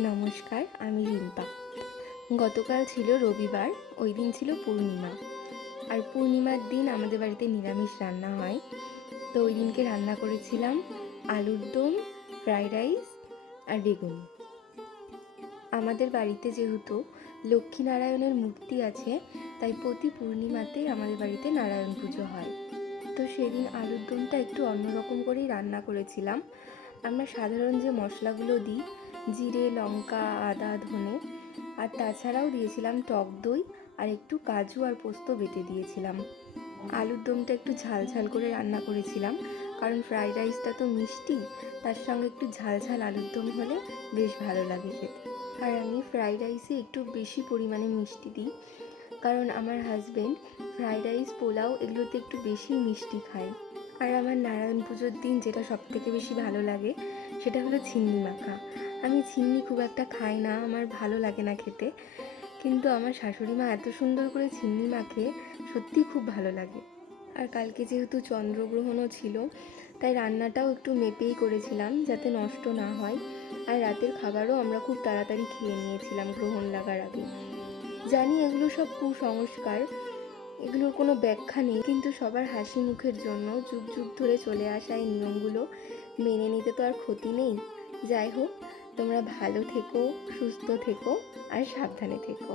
নমস্কার, আমি রিম্পা। গতকাল ছিল রবিবার, ওই দিন ছিল পূর্ণিমা। আর পূর্ণিমার দিন আমাদের বাড়িতে নিরামিষ রান্না হয়। তো ওই দিনকে রান্না করেছিলাম আলুর দম, ফ্রাইড রাইস আর বেগুন। আমাদের বাড়িতে যেহেতু লক্ষ্মীনারায়ণের মূর্তি আছে, তাই প্রতি পূর্ণিমাতেই আমাদের বাড়িতে নারায়ণ পুজো হয়। তো সেদিন আলুর দমটা একটু অন্যরকম করেই রান্না করেছিলাম। আমরা সাধারণ যে মশলাগুলো দিই, জিরে, লঙ্কা, আদা, ধনে, আর তাছাড়াও দিয়েছিলাম টক দই আর একটু কাজু আর পোস্ত বেটে দিয়েছিলাম। আলুর দমটা একটু ঝাল ঝাল করে রান্না করেছিলাম, কারণ ফ্রাইড রাইসটা তো মিষ্টি, তার সঙ্গে একটু ঝাল ঝাল আলুর দম হলে বেশ ভালো লাগে খেতে। আর আমি ফ্রাইড রাইসে একটু বেশি পরিমাণে মিষ্টি দিই, কারণ আমার হাজবেন্ড ফ্রাইড রাইস, পোলাও এগুলোতে একটু বেশি মিষ্টি খায়। আর আমার নারায়ণ পুজোর দিন যেটা সবথেকে বেশি ভালো লাগে সেটা হলো চিংড়ি মাখা। আমি চিংড়ি খুব একটা খাই না, আমার ভালো লাগে না খেতে, কিন্তু আমার শাশুড়ি মা এত সুন্দর করে চিংড়ি মাখে, সত্যিই খুব ভালো লাগে। আর কালকে যেহেতু চন্দ্রগ্রহণও ছিল, তাই রান্নাটাও একটু মেপেই করেছিলাম যাতে নষ্ট না হয়। আর রাতের খাবারও আমরা খুব তাড়াতাড়ি খেয়ে নিয়েছিলাম গ্রহণ লাগার আগে। জানি এগুলো সব কুসংস্কার, এগুলোর কোনো ব্যাখ্যা নেই, কিন্তু সবার হাসি মুখের জন্য যুগ যুগ ধরে চলে আসা এই নিয়মগুলো মেনে নিতে তো আর ক্ষতি নেই। যাই হোক, তোমরা ভালো থেকো, সুস্থ থেকো আর সাবধানে থেকো।